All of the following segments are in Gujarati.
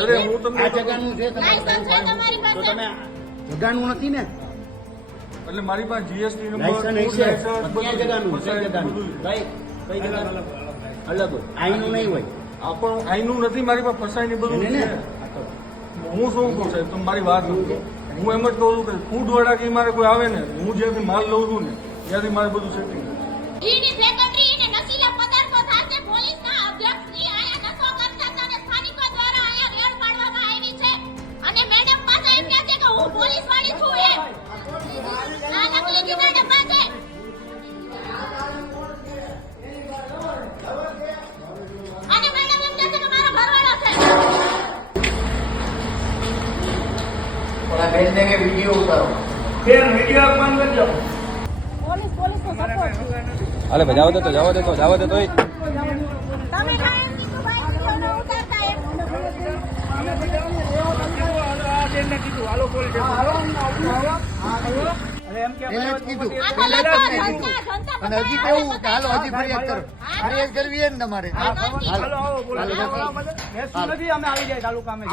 હું તમને આ જગાનું છે લાયસન્સ છે તમારી પાસે? તો તમે જગાનું નથી ને એટલે મારી પાસે જીએસટી લાયસન્સ નંબર હશે ક્યાં જગાનું છે જગાનું ભાઈ કઈ જગાનું અલગ હોય આઈનું નહીં હોય પણ આઈનું નથી મારી પાસે ફસાઈ ને બધું ને છે. હું શું કહું સાહેબ તમે મારી વાત સમજો. હું એમ જ કહું છું કે ફૂડ વાળા કે મારે કોઈ આવે ને હું જ્યાંથી માલ લઉં છું ને ત્યાંથી મારે બધું સેટિંગ ઈની ફેક્ટરી ઈને નશીલા પદાર્થો સાથે પોલીસના અધ્યક્ષજી આયા નશો કરતા હતા અને સ્થાનિકો દ્વારા આયા રેડ પાડવામાં આવી છે અને મેડમ પાસે એમ કહે છે કે હું પોલીસ વાળી છું એમ આ નકલી મેડમ પાસે અને મેડમ એમ કહે છે કે મારો ઘરવાળો છે ઓલા બેન ને કે વિડિયો ઉતારો ફેર મીડિયા અપમાન કરજો. પોલીસ નો સપોર્ટ અલે ભાઈ જાવ દે તો તમે કાંઈ એમ કીધું ભાઈ વિડિયો ન ઉતારતા એમ એને કીધું હાલો પોલીસ અરે એમ કે એને જ કીધું આ તો પહેલા જ લખો કીધું. જનતા અને હજી કેવું કે હાલો હજી ફરિયાદ કરો ફરિયાદ કરવી હે ને તમારે હાલો આવો પોલીસ મેસું નથી અમે આવી જાય તાલુકામાં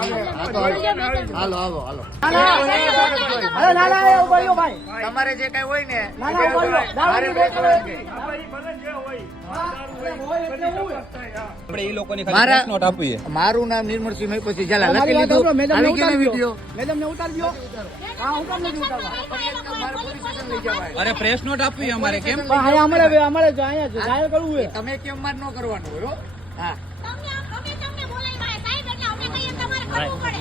હાલો આવો હાલો અરે ના ના એવું બોલ્યો ભાઈ તમારે જે કઈ હોય ને ના ના બોલ્યો મારે બેસવાનું નથી. આપણે એ લોકોની મારા- ખાલી નોટ આપીએ. મારું નામ નિર્મળસિંહ મેં પછી ચાલે લખી લીધું આવી ગયો ને વિડીયો મેડમ ને ઉતારજો હા હું કેમ નથી ઉતારવા અરે પ્રેસ નોટ આપવી અમારે કેમ અમારે અમારે અહીંયા જાહેર કરવું છે તમે કેમ માર ન કરવાનું હોય હો? હા તમને બોલાવ્યા સાહેબ એટલે અમે કહીએ તમારે કરવું પડે